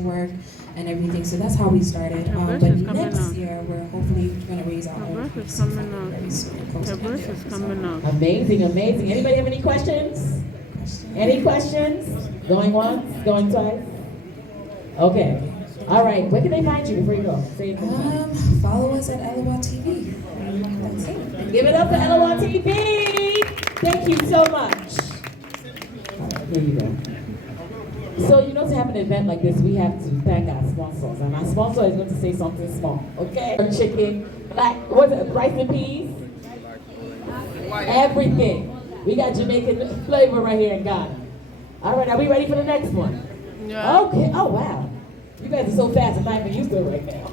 production work and everything. So that's how we started. But next year, we're hopefully going to raise our own VC funding very soon. Amazing, amazing. Anybody have any questions? Any questions? Going once, going twice? Okay. All right. Where can they find you before you go? Say it. Follow us at LOL TV. That's it. Give it up for LOL TV. Thank you so much. All right, here you go. So, to have an event like this, we have to thank our sponsors. And our sponsor is going to say something small, okay? Chicken, rice and peas? Everything. We got Jamaican flavor right here in Ghana. All right, are we ready for the next one? Yeah. Okay, oh wow. You guys are so fast, I'm not even used to it right now.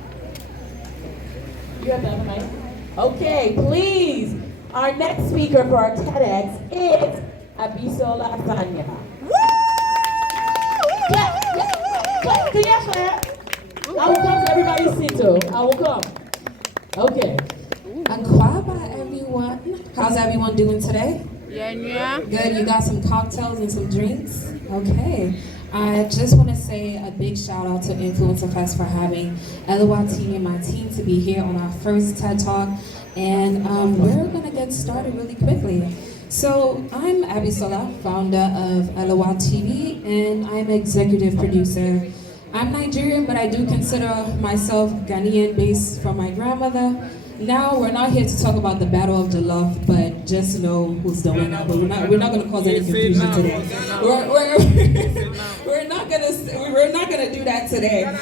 You have the other mic? Okay, please. Our next speaker for our TEDx is Abisola Fanya. Clap. I will come to everybody's seat too. I will come. Okay. Akwaba, everyone. How's everyone doing today? Yeah. Good. You got some cocktails and some drinks? Okay. I just want to say a big shout out to Influencer Fest for having LOL TV and my team to be here on our first TED Talk. And we're going to get started really quickly. So I'm Abisola, founder of LOL TV, and I'm executive producer. I'm Nigerian, but I do consider myself Ghanaian based from my grandmother. Now we're not here to talk about the Battle of Jollof, but just know who's the winner. But we're not going to cause any confusion today. We're not gonna do that today.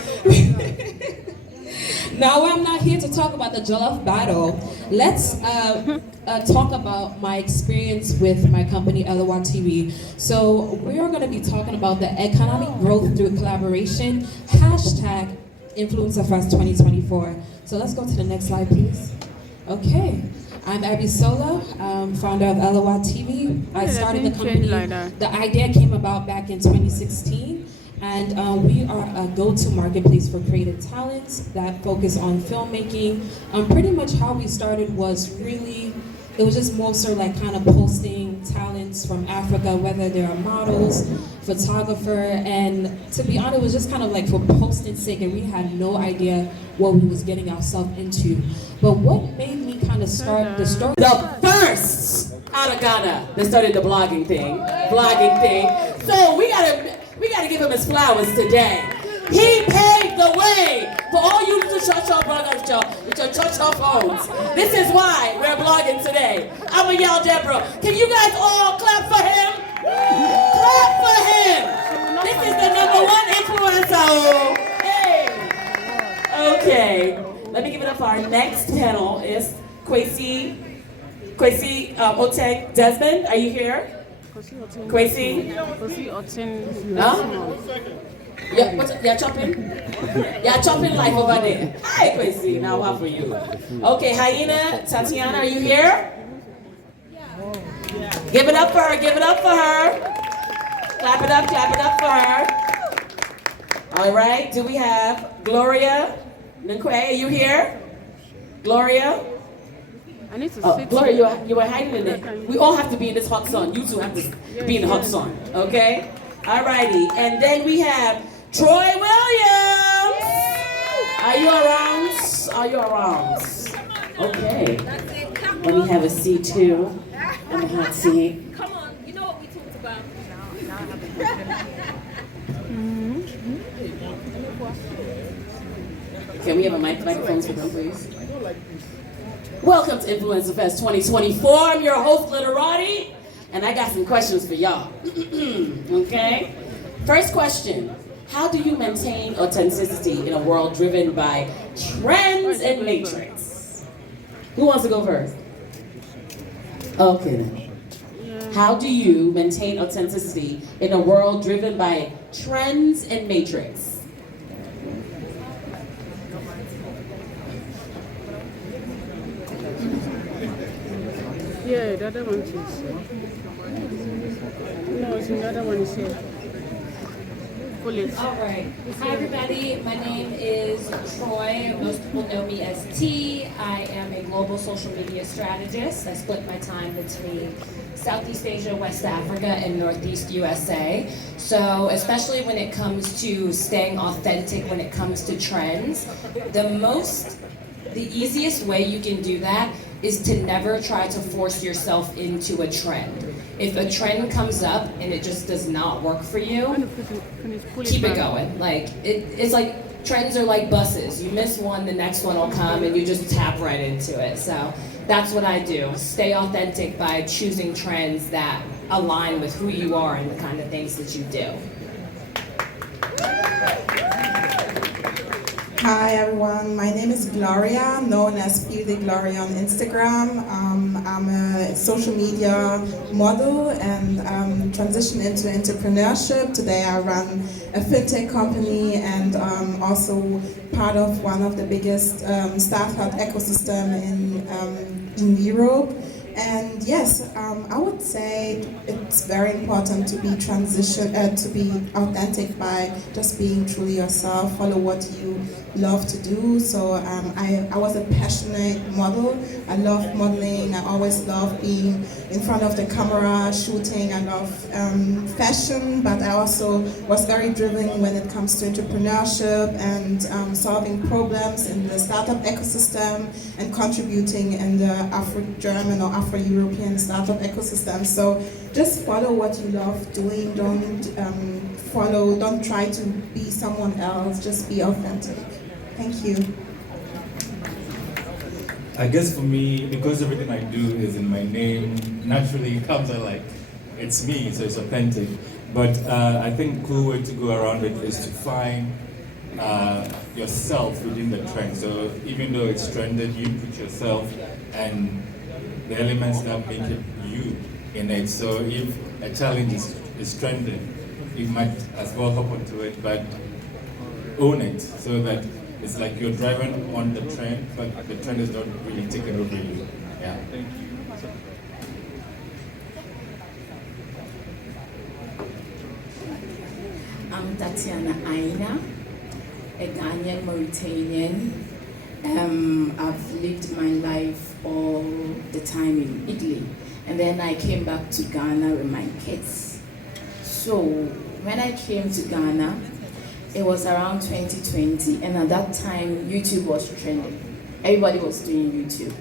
Now I'm not here to talk about the Jollof battle. Let's talk about my experience with my company LOL TV. So we are going to be talking about the economic growth through collaboration, hashtag Influencer Fest 2024. So let's go to the next slide, please. Okay, I'm Abisola, founder of LOL TV. I started the company, the idea came about back in 2016. And we are a go-to marketplace for creative talents that focus on filmmaking. Pretty much how we started was it was just more so like kind of posting talents from Africa, whether they are models, photographer, and to be honest, it was just kind of like for posting sake, and we had no idea what we was getting ourselves into. But what made me kind of start the story? The first out of Ghana that started the vlogging thing. So we gotta give him his flowers today. He paved the way for all you little cha-cha brothers with your cha-cha phones. This is why we're vlogging today. I'm gonna yell Deborah. Can you guys all clap for him? Clap for him. This is the #1 influencer. Hey. Okay. Let me give it up for our next panel is Kwesi Oteng Desmond. Are you here? Kwesi? Huh? You're chopping life over there. Hi, Kwesi. Now what for you? Okay, Hyena, Tatiana, are you here? Give it up for her, give it up for her. Clap it up for her. All right, do we have Gloria Nkwe? Are you here? Gloria? I need to sit. Gloria, you were hiding in it. We all have to be in this hot sun. You two have to be in the hot sun, okay? Alrighty, and then we have Troy Williams. Are you around? Okay. Let me have a seat too. And a hot seat. Come on, you know what we talked about. Can we have a microphone for them, please? Welcome to Influencer Fest 2024. I'm your host, Literati, and I got some questions for y'all. Okay? First question. How do you maintain authenticity in a world driven by trends and matrix? Who wants to go first? Okay then. How do you maintain authenticity in a world driven by trends and matrix? Yeah, the other one is. No, it's the other one is here. pull it. All right. Hi, everybody. My name is Troy. Most people know me as T. I am a global social media strategist. I split my time between Southeast Asia, West Africa, and Northeast USA. So, especially when it comes to staying authentic, when it comes to trends, the easiest way you can do that is to never try to force yourself into a trend. If a trend comes up and it just does not work for you, keep it going. Like it's like trends are like buses. You miss one, the next one will come, and you just tap right into it. So that's what I do. Stay authentic by choosing trends that align with who you are and the kind of things that you do. Hi everyone, my name is Gloria, known as Feel the Gloria on Instagram. I'm a social media model and transitioned into entrepreneurship. Today I run a fintech company and also part of one of the biggest startup ecosystem in Europe. And yes, I would say it's very important to be to be authentic by just being truly yourself, follow what you love to do. So I was a passionate model. I love modeling. I always love being in front of the camera, shooting. I love fashion, but I also was very driven when it comes to entrepreneurship and solving problems in the startup ecosystem and contributing in the Afro-German or Afro-European startup ecosystem. So just follow what you love doing. Don't try to be someone else. Just be authentic. Thank you. I guess for me, because everything I do is in my name, naturally it comes out like it's me, so it's authentic. But I think a cool way to go around it is to find yourself within the trend. So even though it's trended, you put yourself and the elements that make it you in it. So if a challenge is trending, you might as well hop onto it, but own it so that it's like you're driving on the trend, but the trend is not really taking over you. Yeah. Thank you. I'm Tatiana Aina, a Ghanaian Mauritanian. I've lived my life all the time in Italy, and then I came back to Ghana with my kids. So when I came to Ghana, it was around 2020, and at that time YouTube was trending. Everybody was doing YouTube,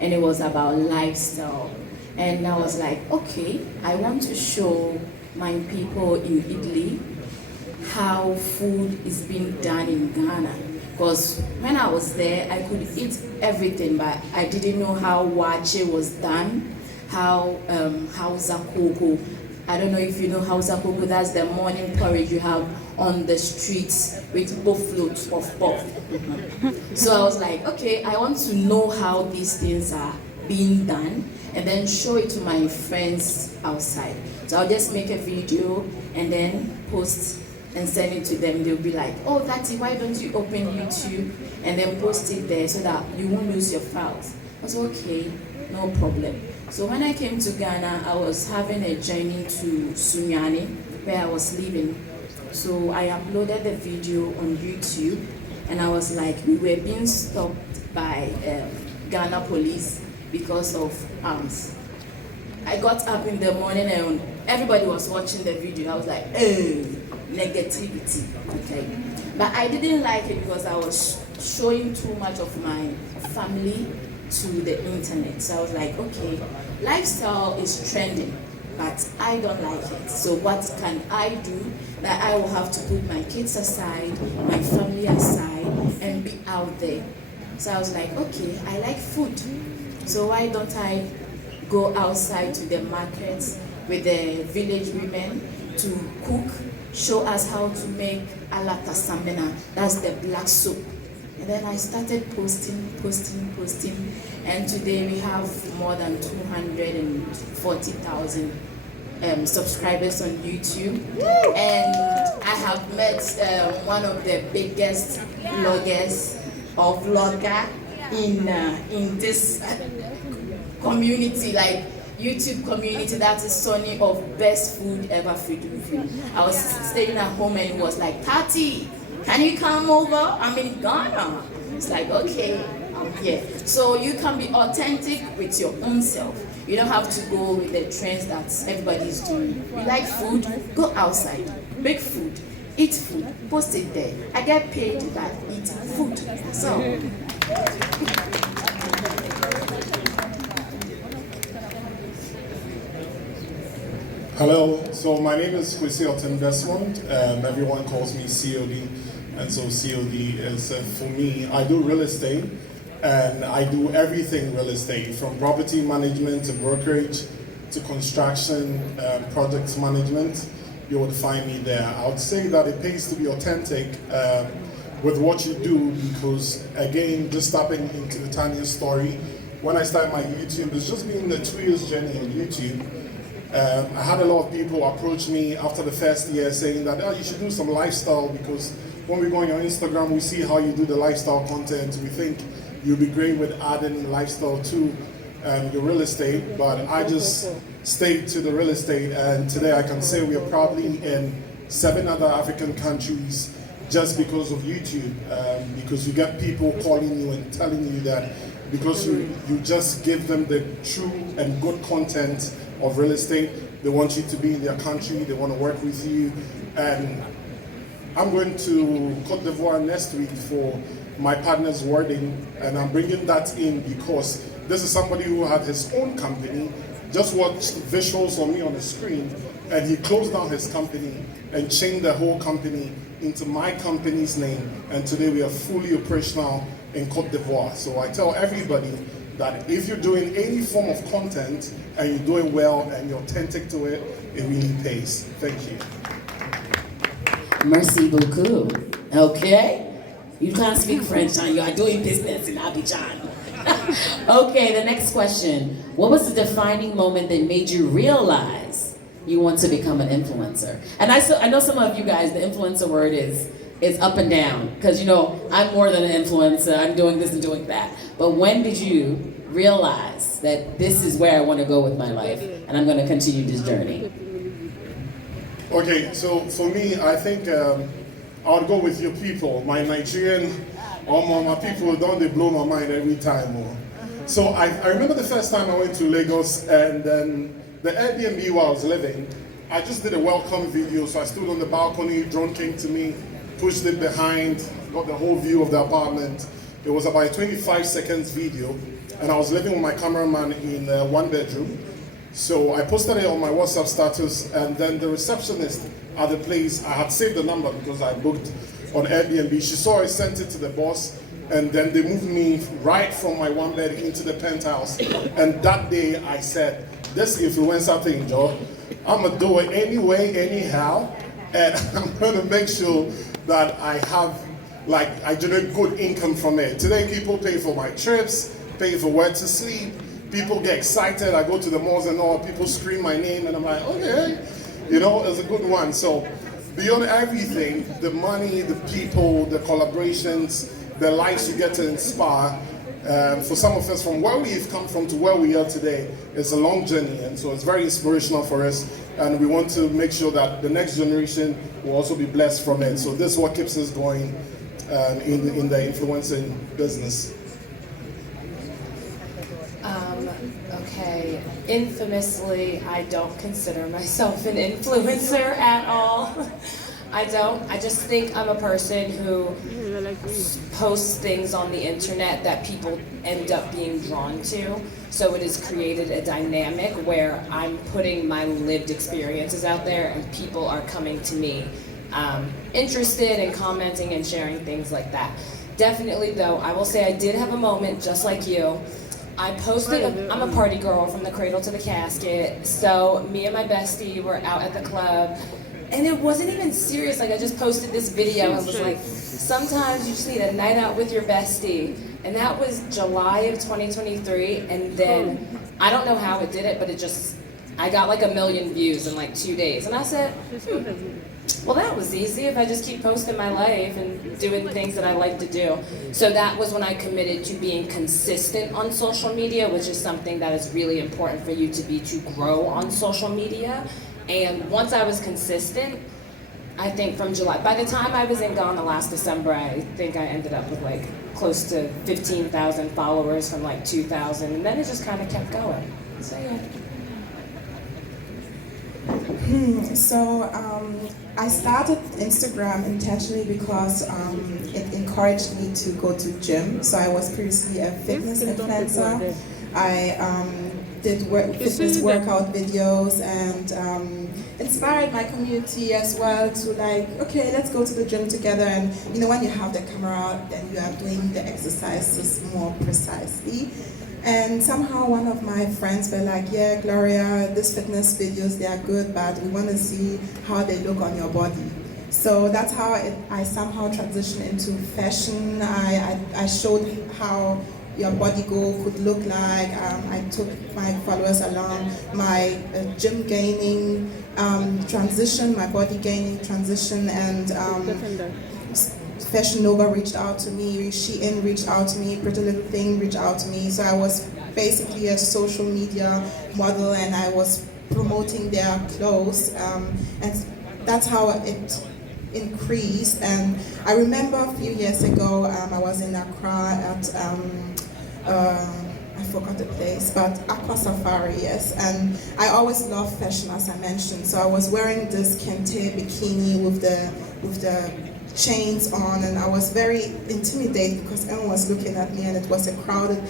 and it was about lifestyle. And I was like, okay, I want to show my people in Italy how food is being done in Ghana. Because when I was there, I could eat everything, but I didn't know how wache was done, how Hausa cocoa. I don't know if you know Hausa cocoa, that's the morning porridge you have on the streets with floats of puff. So I was like, okay, I want to know how these things are being done and then show it to my friends outside. So I'll just make a video and then post and send it to them. They'll be like, oh, Detty, why don't you open YouTube and then post it there so that you won't lose your files? I was okay, no problem. So when I came to Ghana, I was having a journey to Sunyani, where I was living. So I uploaded the video on YouTube, and I was like, we were being stopped by Ghana police because of arms. I got up in the morning and everybody was watching the video. I was like, hey, negativity, okay? But I didn't like it because I was showing too much of my family to the internet. So I was like, okay, lifestyle is trending, but I don't like it. So what can I do that I will have to put my kids aside, my family aside, and be out there? So I was like, okay, I like food. So why don't I go outside to the markets with the village women to cook, show us how to make alata samena, that's the black soup. And then I started posting, and today we have more than 240,000 subscribers on YouTube. And I have met one of the biggest bloggers or vlogger in this community. Like, YouTube community that is Sonny of Best Food Ever Food Review. I was staying at home and it was like, Tati, can you come over? I'm in Ghana. It's like, okay, I'm here. So you can be authentic with your own self. You don't have to go with the trends that everybody's doing. You like food? Go outside, make food, eat food, post it there. I get paid by eating food. So. Hello, so my name is Kwesi Otten Desmond. Everyone calls me COD, and so COD is for me. I do real estate, and I do everything real estate, from property management to brokerage to construction, project management. You would find me there. I would say that it pays to be authentic with what you do, because again, just tapping into Tanya's story, when I started my YouTube, it's just been a 2 years journey on YouTube. I had a lot of people approach me after the first year saying that, oh, you should do some lifestyle, because when we go on your Instagram, we see how you do the lifestyle content. We think you'll be great with adding lifestyle to your real estate, but I just stayed to the real estate, and today I can say we are probably in 7 other African countries just because of YouTube, because you get people calling you and telling you that because you just give them the true and good content of real estate, they want you to be in their country, they want to work with you. And I'm going to Côte d'Ivoire next week for my partner's wedding, and I'm bringing that in because this is somebody who had his own company, just watched visuals on me on the screen, and he closed down his company and changed the whole company into my company's name, and today we are fully operational in Côte d'Ivoire. So I tell everybody that if you're doing any form of content and you're doing well and you're authentic to it, it really pays. Thank you. Merci beaucoup. Okay. You can't speak French, and you are doing business in Abidjan. Okay, the next question. What was the defining moment that made you realize you want to become an influencer? And I know some of you guys, the influencer word is up and down, because you know, I'm more than an influencer, I'm doing this and doing that. But when did you realize that this is where I want to go with my life and I'm going to continue this journey? Okay, so for me, I think I would go with your people. My Nigerian, my people, don't they blow my mind every time. So I remember the first time I went to Lagos, and then the Airbnb where I was living, I just did a welcome video. So I stood on the balcony, drone came to me, pushed it behind, got the whole view of the apartment. It was about a 25 seconds video, and I was living with my cameraman in one bedroom. So I posted it on my WhatsApp status, and then the receptionist at the place, I had saved the number because I booked on Airbnb. She saw it, sent it to the boss, and then they moved me right from my one bed into the penthouse. And that day I said, this influencer thing, Joe, I'm gonna do it anyway, anyhow, and I'm gonna make sure that I have, I generate good income from it. Today people pay for my trips, pay for where to sleep. People get excited. I go to the malls and all, people scream my name, and I'm like, okay, you know, it's a good one. So beyond everything, the money, the people, the collaborations, the lives you get to inspire, for some of us, from where we've come from to where we are today, it's a long journey, and so it's very inspirational for us, and we want to make sure that the next generation will also be blessed from it. So this is what keeps us going in the influencing business. Okay, infamously, I don't consider myself an influencer at all. I don't. I just think I'm a person who posts things on the internet that people end up being drawn to. So it has created a dynamic where I'm putting my lived experiences out there and people are coming to me interested and commenting and sharing things like that. Definitely though, I will say I did have a moment just like you. I posted, I'm a party girl from the cradle to the casket, so me and my bestie were out at the club, and it wasn't even serious. I just posted this video and was like, sometimes you just need a night out with your bestie, and that was July of 2023, and then, I don't know how it did it, but I got 1 million views in 2 days, and I said, Well, that was easy if I just keep posting my life and doing things that I like to do. So that was when I committed to being consistent on social media, which is something that is really important for you to grow on social media. And once I was consistent, I think from July, by the time I was in Ghana last December, I think I ended up with like close to 15,000 followers from like 2,000, and then it just kind of kept going. So yeah. So I started Instagram intentionally because it encouraged me to go to gym. So I was previously a fitness influencer. I did fitness workout videos and inspired my community as well to like, okay, let's go to the gym together. And you know, when you have the camera, then you are doing the exercises more precisely. And somehow one of my friends were like, yeah, Gloria, these fitness videos, they are good, but we want to see how they look on your body. So that's how I somehow transitioned into fashion. I showed how your body goal could look like. I took my followers along my gym gaining transition, my body gaining transition, and Fashion Nova reached out to me, Shein reached out to me, Pretty Little Thing reached out to me. So I was basically a social media model and I was promoting their clothes. And that's how it increased. And I remember a few years ago, I was in Accra at, I forgot the place, but Aqua Safari, yes. And I always love fashion, as I mentioned. So I was wearing this kente bikini with the chains on, and I was very intimidated because everyone was looking at me, and it was a crowded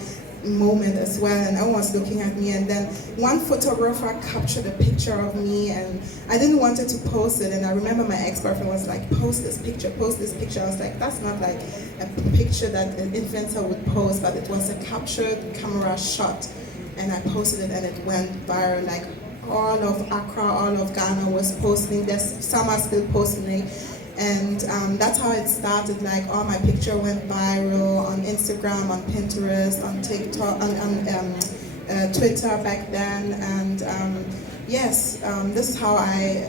moment as well, and everyone was looking at me. And then one photographer captured a picture of me, and I didn't want to post it. And I remember my ex-boyfriend was like, post this picture, post this picture. I was like, that's not like a picture that an influencer would post, but it was a captured camera shot, and I posted it, and it went viral. Like all of Accra, all of Ghana was posting. Some are still posting it. And that's how it started. Like all my picture went viral on Instagram, on Pinterest, on TikTok, on Twitter back then. And yes, this is how I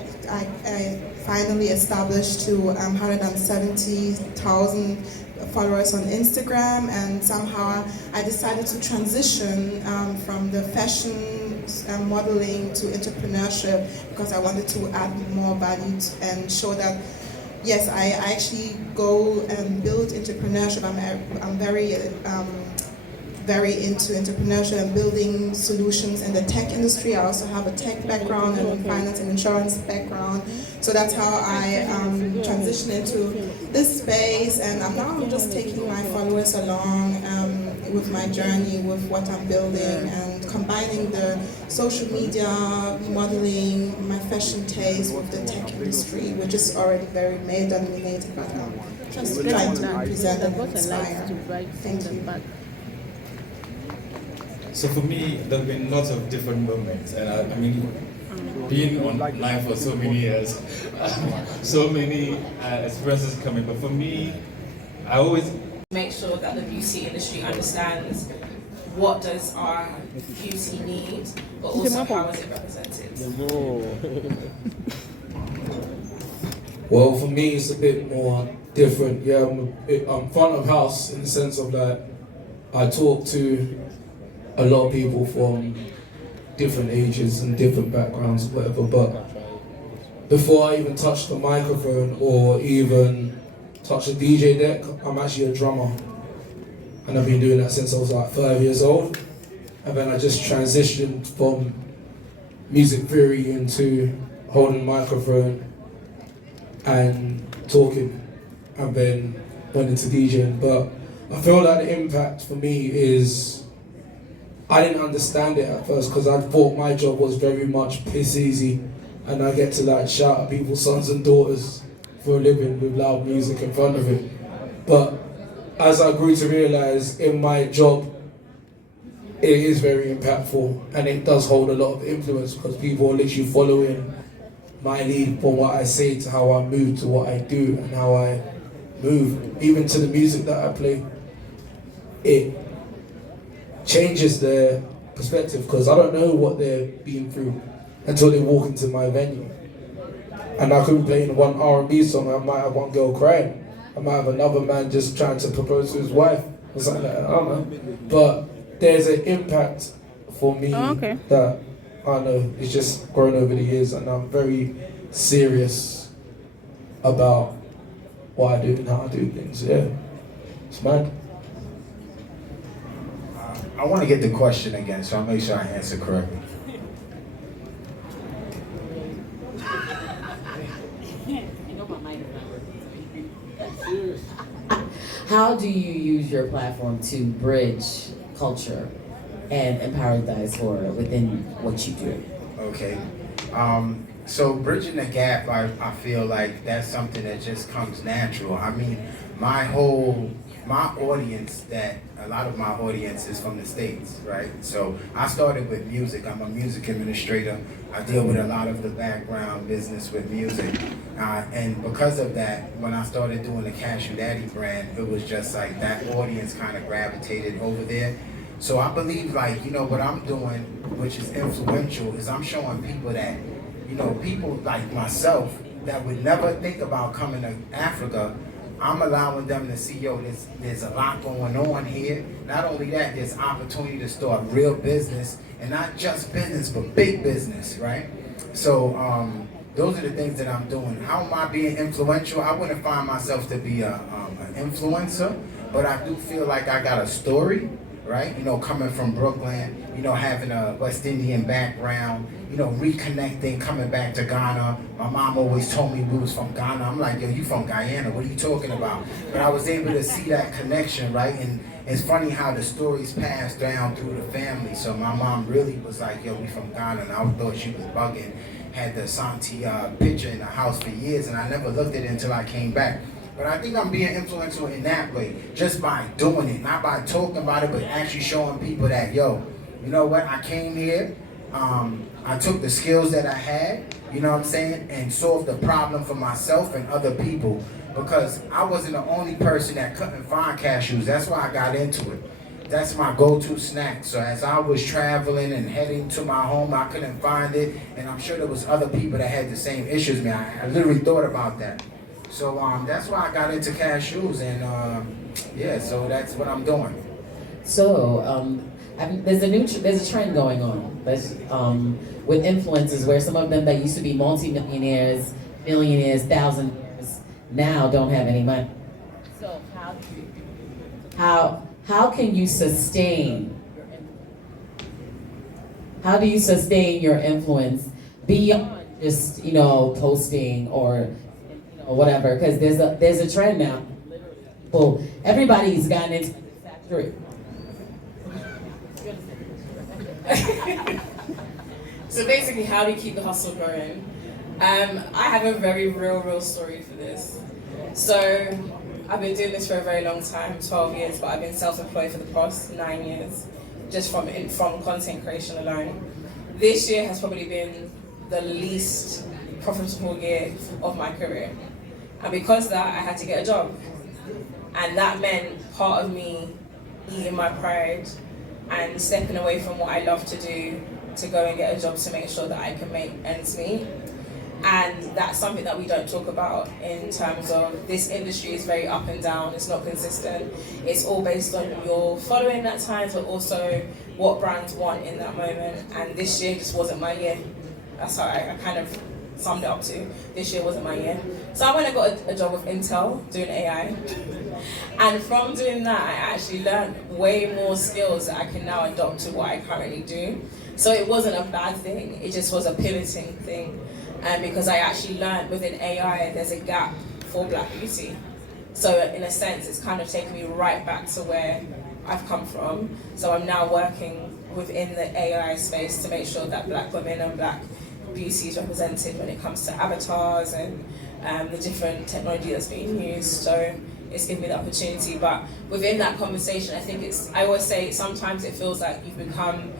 finally established to 170,000 followers on Instagram. And somehow I decided to transition from the fashion modeling to entrepreneurship because I wanted to add more value and show that yes, I actually go and build entrepreneurship. I'm very into entrepreneurship and building solutions in the tech industry. I also have a tech background and a finance and insurance background. So that's how I transitioned into this space. And I'm just taking my followers along with my journey, with what I'm building, and combining the social media, modeling, my fashion taste with the tech industry, which is already very male-dominated, but I'm just trying to present and inspire. Thank you. So for me, there have been lots of different moments, and I mean, being online for so many years, so many experiences coming. But for me, I always make sure that the beauty industry understands what does our beauty need, but also how is it represented. Well, for me, it's a bit more different. Yeah, I'm front of house in the sense of that I talk to a lot of people from different ages and different backgrounds, whatever. But before I even touch the microphone or even touch the DJ deck, I'm actually a drummer. And I've been doing that since I was like 5 years old. And then I just transitioned from music theory into holding a microphone and talking, and then went into DJing. But I feel like the impact for me is, I didn't understand it at first because I thought my job was very much piss easy, and I get to like shout at people's sons and daughters for a living with loud music in front of it. But as I grew to realize in my job, it is very impactful and it does hold a lot of influence because people are literally following my lead from what I say to how I move to what I do and how I move, even to the music that I play. It changes their perspective because I don't know what they're being through until they walk into my venue. And I could be playing one R&B song, I might have one girl crying. I might have another man just trying to propose to his wife or something like that, I don't know. But there's an impact for me that, I don't know, it's just grown over the years, and I'm very serious about what I do and how I do things, yeah. It's mad. I want to get the question again, so I'll make sure I answer correctly. How do you use your platform to bridge culture and empower the diaspora within what you do? Okay. So bridging the gap, I feel like that's something that just comes natural. I mean, my audience, a lot of my audience is from the States, right? So I started with music. I'm a music administrator. I deal with a lot of the background business with music. And because of that, when I started doing the Cashew Daddy brand, it was just like that audience kind of gravitated over there. So I believe, like, you know, what I'm doing, which is influential, is I'm showing people that, you know, people like myself that would never think about coming to Africa, I'm allowing them to see, yo, there's a lot going on here. Not only that, there's opportunity to start real business, and not just business, but big business, right? So those are the things that I'm doing. How am I being influential? I wouldn't find myself to be an influencer, but I do feel like I got a story, right? You know, coming from Brooklyn, you know, having a West Indian background, you know, reconnecting, coming back to Ghana. My mom always told me we was from Ghana. I'm like, yo, you from Guyana, what are you talking about? But I was able to see that connection, right? And it's funny how the stories pass down through the family. So my mom really was like, yo, we from Ghana, and I thought she was bugging. Had the Santi picture in the house for years, and I never looked at it until I came back. But I think I'm being influential in that way, just by doing it, not by talking about it, but actually showing people that, yo, you know what, I came here, I took the skills that I had, you know what I'm saying, and solved the problem for myself and other people, because I wasn't the only person that couldn't find cashews. That's why I got into it. That's my go-to snack. So as I was traveling and heading to my home, I couldn't find it, and I'm sure there was other people that had the same issues as me. I literally thought about that. So that's why I got into cashews, and yeah, so that's what I'm doing. So there's a trend going on with influencers where some of them that used to be multi-millionaires, millionaires, thousandaires, now don't have any money. So how can you sustain? How do you sustain your influence beyond just, you know, posting or, you know, whatever? Because there's a trend now. Well, everybody's gotten into this factory. So basically, how do you keep the hustle going? I have a very real story for this. So I've been doing this for a very long time, 12 years, but I've been self-employed for the past 9 years, just from content creation alone. This year has probably been the least profitable year of my career. And because of that, I had to get a job. And that meant part of me eating my pride and stepping away from what I love to do to go and get a job to make sure that I can make ends meet. And that's something that we don't talk about in terms of this industry is very up and down, it's not consistent. It's all based on your following at times, but also what brands want in that moment. And this year just wasn't my year. That's how I kind of summed it up to. This year wasn't my year. So I went and got a job with Intel doing AI. And from doing that, I actually learned way more skills that I can now adopt to what I currently do. So it wasn't a bad thing, it just was a pivoting thing. And because I actually learned within AI, there's a gap for Black beauty. So in a sense, it's kind of taken me right back to where I've come from. So I'm now working within the AI space to make sure that Black women and Black beauty is represented when it comes to avatars and the different technology that's being used. So it's given me the opportunity. But within that conversation, I always say sometimes it feels like you've become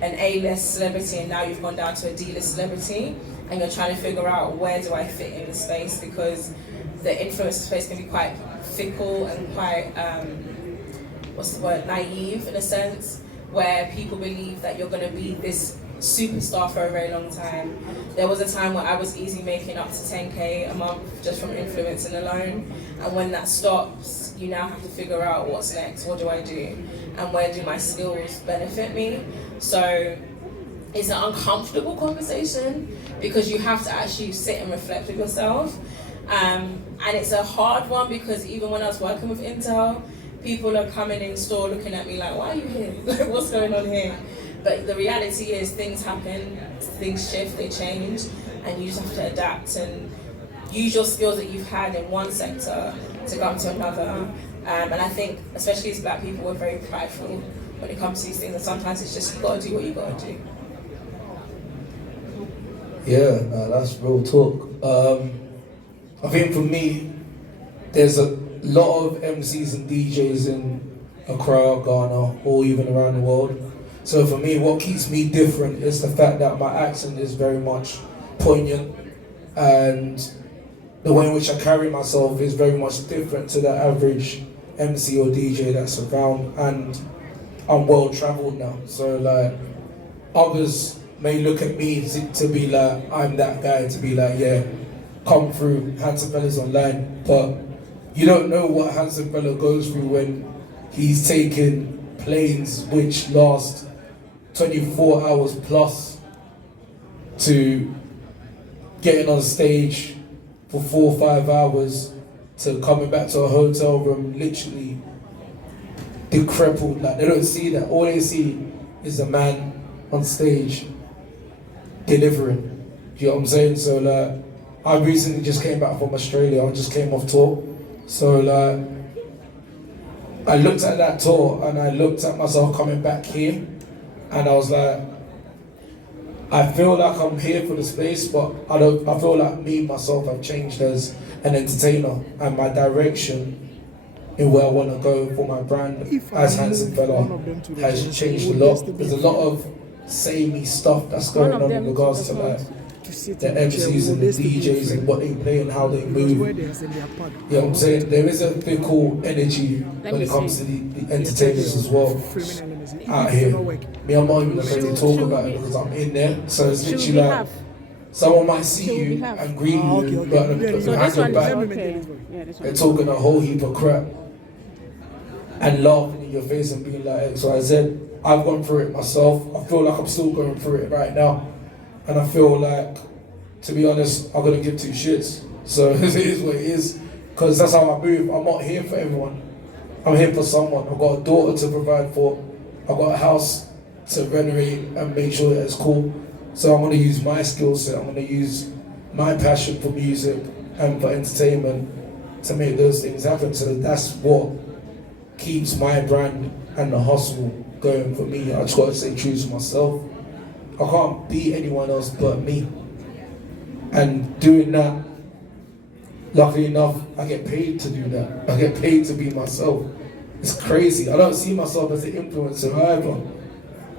an A-list celebrity and now you've gone down to a D-list celebrity, and you're trying to figure out where do I fit in the space, because the influencer space can be quite fickle and quite, naive in a sense, where people believe that you're going to be this superstar for a very long time. There was a time where I was easily making up to 10K a month just from influencing alone. And when that stops, you now have to figure out what's next, what do I do? And where do my skills benefit me? So it's an uncomfortable conversation because you have to actually sit and reflect with yourself. And it's a hard one because even when I was working with Intel, people are coming in store looking at me like, why are you here? Like, what's going on here? But the reality is things happen, things shift, they change, and you just have to adapt and use your skills that you've had in one sector to come to another. And I think, especially as Black people, we're very prideful when it comes to these things, and sometimes it's just you gotta do what you gotta do. Yeah, no, that's real talk. I think for me, there's a lot of MCs and DJs in Accra, Ghana, or even around the world. So for me, what keeps me different is the fact that my accent is very much poignant, and the way in which I carry myself is very much different to the average MC or DJ that's around, and I'm well travelled now. So like, others may look at me to be like, I'm that guy, to be like, yeah, come through, Handsome Fella's online, but you don't know what Handsome Fella goes through when he's taking planes which last 24 hours plus to getting on stage for 4 or 5 hours to coming back to a hotel room literally decrepit. Like, they don't see that. All they see is a man on stage delivering. Do you know what I'm saying? So like, I recently just came back from Australia. I just came off tour. So like, I looked at that tour and I looked at myself coming back here, and I was like, I feel like I'm here for the space, but I feel like me, myself, have changed as an entertainer, and my direction in where I want to go for my brand as Handsome Fella has changed a lot. There's a lot of samey stuff that's going on in regards to like the MCs and the DJs and what they play and how they move. You know what I'm saying? There is a fickle energy when it comes to the entertainers as well out here. Me, I'm not even afraid to talk about it because I'm in there. So it's literally like, someone might see you and greet you, but behind your back, they're talking a whole heap of crap and laughing in your face and being like X, Y, Z. I've gone through it myself. I feel like I'm still going through it right now. And I feel like, to be honest, I'm gonna give two shits. So it is what it is, because that's how I move. I'm not here for everyone. I'm here for someone. I've got a daughter to provide for. I've got a house to renovate and make sure that it's cool. So I'm gonna use my skill set. I'm gonna use my passion for music and for entertainment to make those things happen. So that's what keeps my brand and the hustle going for me. I just gotta stay true to myself. I can't be anyone else but me. And doing that, luckily enough, I get paid to do that. I get paid to be myself. It's crazy. I don't see myself as an influencer either.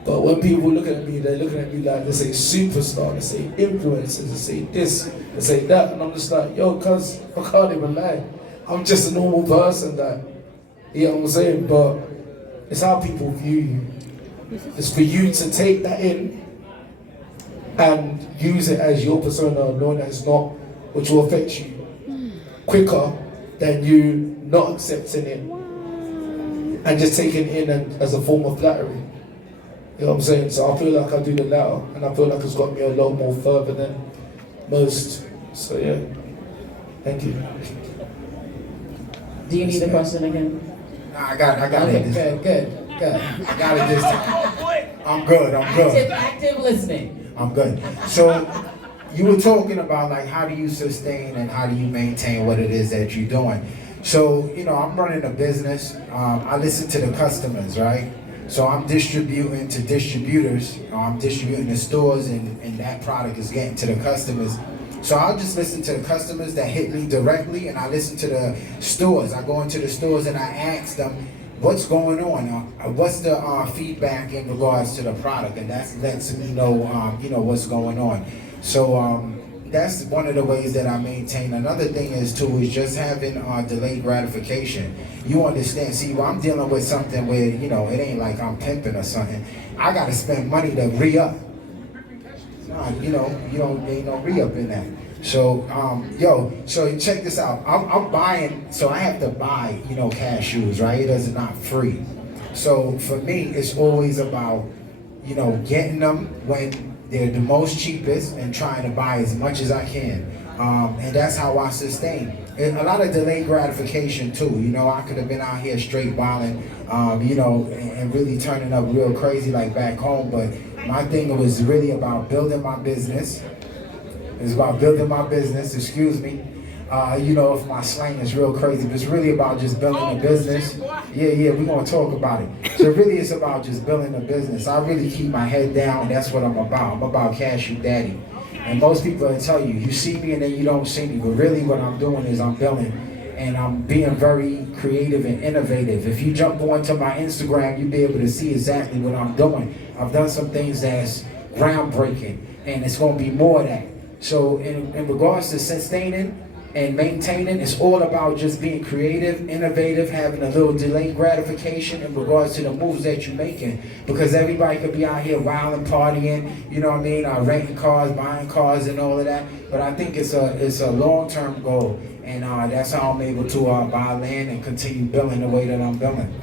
But when people look at me, they're looking at me like, they say superstar, they say influencers, they say this, they say that. And I'm just like, yo, cuz, I can't even lie. I'm just a normal person that, you know what I'm saying? But it's how people view you. It's for you to take that in and use it as your persona, knowing that it's not, which will affect you quicker than you not accepting it and just taking it in as a form of flattery. You know what I'm saying? So I feel like I do the latter, and I feel like it's got me a lot more further than most. So yeah, thank you. Do you need the question again? Nah, I got okay, it. Good. I got it this time. I'm good. Active listening. I'm good. So you were talking about like how do you sustain and how do you maintain what it is that you're doing. So, you know, I'm running a business. I listen to the customers, right? So I'm distributing to distributors. I'm distributing to stores, and that product is getting to the customers. So I'll just listen to the customers that hit me directly, and I listen to the stores. I go into the stores and I ask them, what's going on? What's the feedback in regards to the product? And that lets me know, you know, what's going on. So that's one of the ways that I maintain. Another thing is just having delayed gratification. You understand? See, well, I'm dealing with something where, you know, it ain't like I'm pimping or something. I got to spend money to re-up. nah, there ain't no re-up in that. So, so check this out. I'm buying, so I have to buy, cashews, right? It is not free. So for me, it's always about, getting them when they're the most cheapest and trying to buy as much as I can. And that's how I sustain. And a lot of delayed gratification too. I could have been out here straight wilding, and really turning up real crazy like back home. But my thing was really about building my business. It's about building my business, excuse me. If my slang is real crazy, but it's really about just building a business. Yeah, we're gonna talk about it. So really it's about just building a business. I really keep my head down, that's what I'm about. I'm about Cashew Daddy. And most people will tell you, you see me and then you don't see me, but really what I'm doing is I'm building and I'm being very creative and innovative. If you jump onto my Instagram, you'll be able to see exactly what I'm doing. I've done some things that's groundbreaking and it's gonna be more of that. So in regards to sustaining and maintaining, it's all about just being creative, innovative, having a little delayed gratification in regards to the moves that you're making. Because everybody could be out here wilding, partying, renting cars, buying cars and all of that. But I think it's a long-term goal. And that's how I'm able to buy land and continue building the way that I'm building.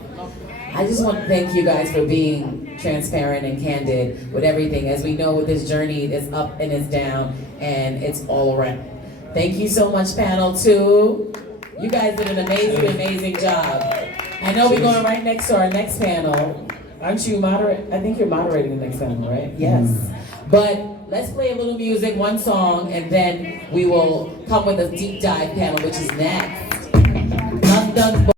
I just want to thank you guys for being transparent and candid with everything. As we know, with this journey, it's up and it's down, and it's all around. Thank you so much, panel two. You guys did an amazing job. I know we're going right next to our next panel. Aren't you I think you're moderating the next panel, right? Yes. But let's play a little music, one song, and then we will come with a deep dive panel, which is next. Not done.